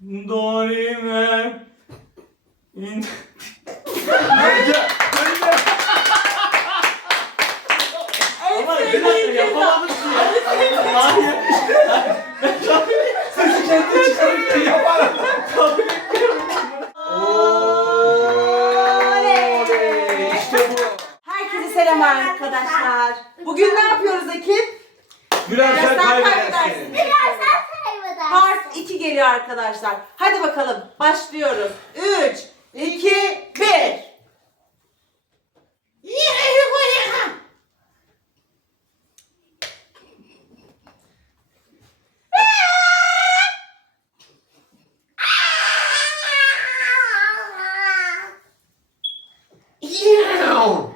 Dorime. İn. Ama bir dakika yapamadık ki. Hayır. Sesi kendi çıkarıp yaparım. Kabul etmiyorum. Oley! İşte bu. Herkese selam arkadaşlar. Bugün ne yapıyoruz ekip? Güler sen Biraz sen kaybedersin. kaybedersin. Birazdan kaybedersin. Part 2 geliyor arkadaşlar. Hadi bakalım başlıyoruz. 3, 2, 1. Bravo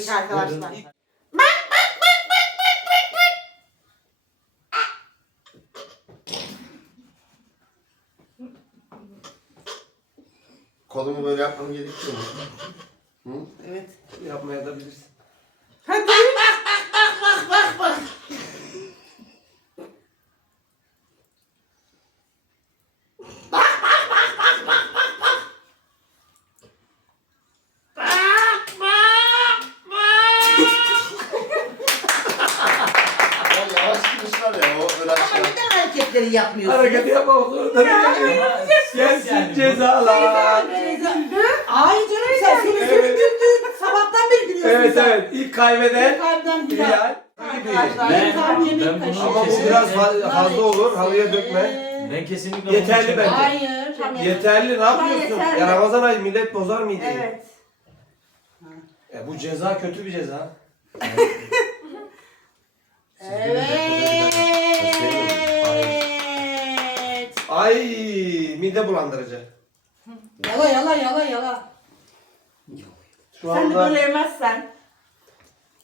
geçtik arkadaşlar. Kolumu böyle yapmam gerekiyor mu? Evet. Yapmaya da bilirsin. Hadi. Ya yavaş gidişler ya o öyle aşağı. Neden hareketleri yapmıyorsun? Hareket yapmamak zorunda değilim. Gelsin cezalar. Ay canım sen seni seni güldün. Sabahtan beri gülüyorsun Evet sen. evet ilk kaybeden Kalpten Hilal. Hilal. Arkadaşlar. Ben, Tam yemek ben bunu kaşığı. Ama bu kesinlikle, biraz fa- fazla olur. Halıya dökme. ben kesinlikle Yeterli bunu bence. Hayır. Tam Yeterli ne yapıyorsun? yeterli. Ya Ramazan ayı millet bozar mıydı? Evet. E, bu ceza kötü bir ceza. Evet. Ay mide bulandırıcı. Yala yala yala yala. Şu Sen de anda böyle yemezsen.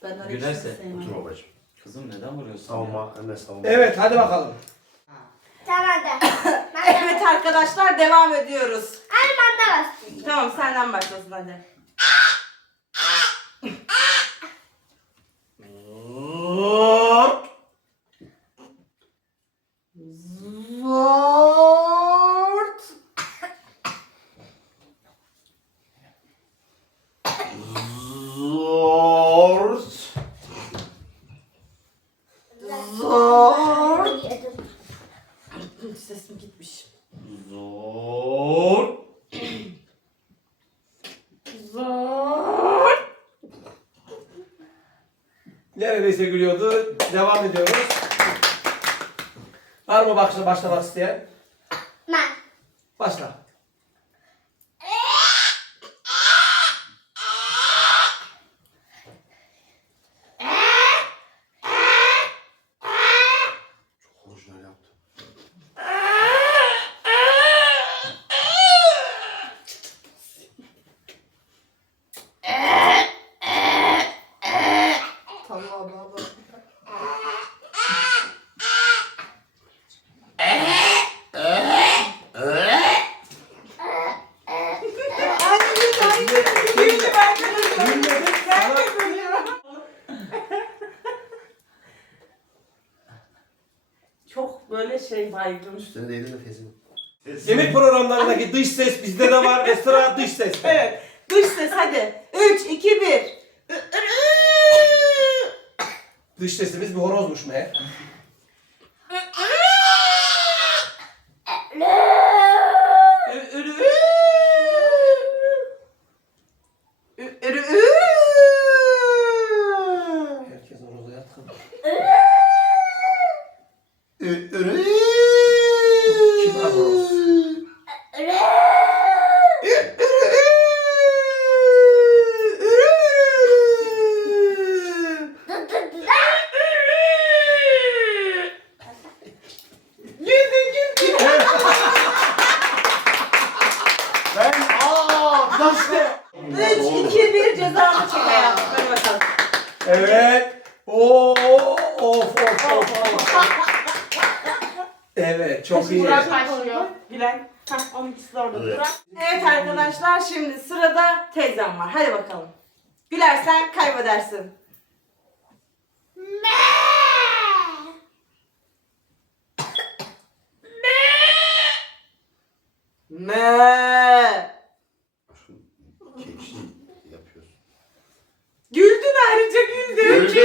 Ben öyle Gülerse. bir şey sevmem. Otur babacığım. Kızım neden vuruyorsun? ya? Savunma, savunma. Evet hadi bakalım. Tamam da. Evet arkadaşlar devam ediyoruz. Hadi ben de bastım. Tamam senden başlasın hadi. Neredeyse gülüyordu. Devam ediyoruz. Var mı başla, başlamak isteyen? Ben. Başla. Orijinal yaptım. Tamam abla. Gülmedim. Sana- Çok baygın. Üstüne değdi nefesini. Yemek programlarındaki dış ses bizde de var ve sıra dış ses. Evet. Dış ses hadi. 3, 2, 1. Dış sesimiz bir horozmuş meğer. 3, 2, 1 cezanı çek hayatım. Hadi bakalım. Evet. Oo, of of of. Evet çok iyi. başlıyor. Gülen. Hah, onun ikisi orada Evet. Burak. Evet arkadaşlar şimdi sırada teyzem var. Hadi bakalım. Gülersen kaybedersin. Me. Me. Kekşi yapıyorsun. Güldün ayrıca güldün. Güldü.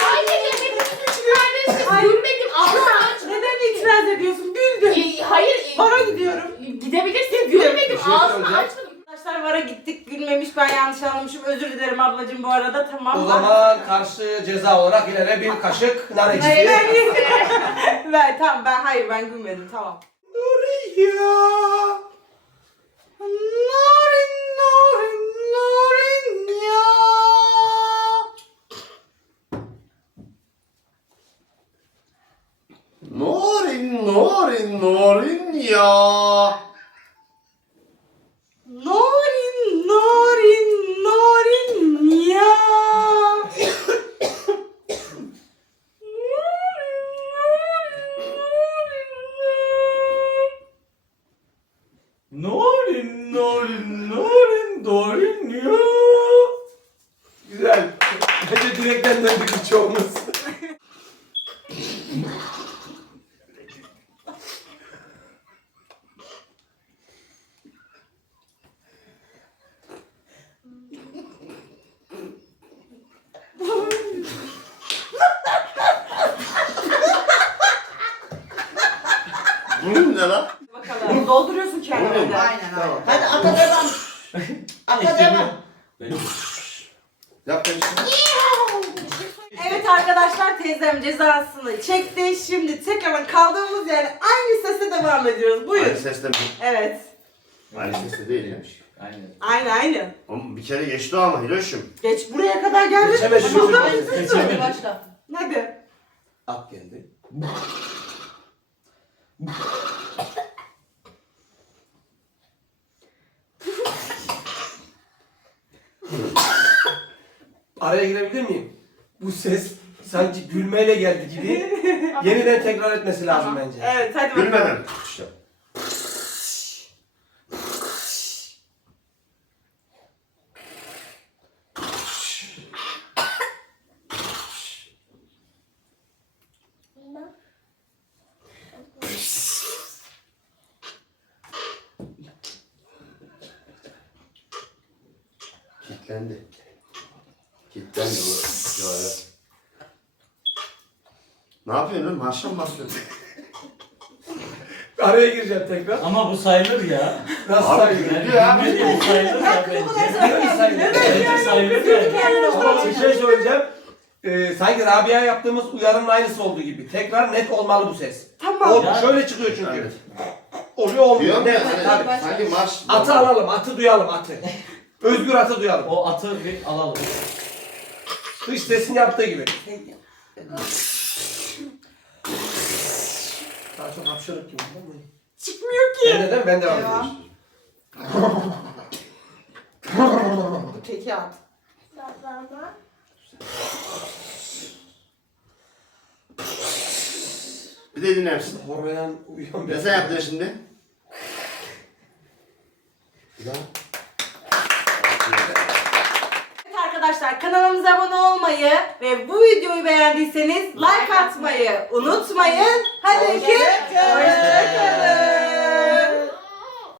Hayır yemedim üç kardeşim. Gülmedim ağzım. Neden itiraz ediyorsun? Güldün. E, Hayır. e, Bara gidiyorum. Gidebilirsin. Gülmedim Bir şey ağzımı söyleyeceğim. açmadım. Arkadaşlar vara gittik gülmemiş ben yanlış anlamışım özür dilerim ablacığım bu arada tamam O mı? zaman karşı ceza olarak ileride bir kaşık nar Hayır ekşisi. ben, ben tamam ben hayır ben gülmedim tamam. Nuriye. Narin narin ya. Norin, Norin, Norin ya. Narin narin narin ya. Norin, Norin, Norin, Dorin ya. Güzel. Bence direkten döndük birçoğumuz. Bu ne lan? Bakalım dolduruyorsun kendini de. Aynen Tamam. aynen. Hadi ata devam. Ata devam. Yap demiştim. Evet arkadaşlar teyzem cezasını çekti. Şimdi tekrardan kaldığımız yerde aynı sese devam ediyoruz. Aynı Buyurun. sesle mi? Evet. Aynı sesle değil ya. Aynen. Aynı aynı. Oğlum bir kere geçti o ama Hiroş'um. Geç buraya kadar Geçemedim. mısın? Geçemedim. Başla. Hadi. At geldi. Araya girebilir miyim? Bu ses sanki gülmeyle geldi gibi. Yeniden tekrar etmesi lazım bence. Evet hadi bakalım. Gülmeden. İşte. Kitlendi. Kitlendi bu. Böyle. Ne yapıyorsun lan? Marşa mı basıyorsun? Araya gireceğim tekrar. Ama bu sayılır ya. Nasıl Abi, sayılır? gülüyor ya. Gülmediğim bu sayılır ya bence. Nasıl sayılır? Bence sayılır yani. Ama bir şey söyleyeceğim. Ee, sanki Rabia yaptığımız uyarının aynısı olduğu gibi. Tekrar net olmalı bu ses. Tamam. O Ya. şöyle çıkıyor çünkü. Evet. Oluyor olmuyor. Diyorum Net. ya hani, Tabii. sanki marş. Atı alalım, atı duyalım atı. Özgür atı duyalım. O atı bir alalım. Dış sesin yaptığı gibi. Daha çok hapşırık gibi değil mi? Çıkmıyor Ben ki. de değil mi? Ben devam Devam. ediyorum. Bu teki at. Babama. Bir de dinler misin? Horlayan uyuyan Ne sen yaptın şimdi? Evet arkadaşlar kanalımıza abone olmayı ve bu videoyu beğendiyseniz like atmayı unutmayın. Hadi ki Hoşçakalın.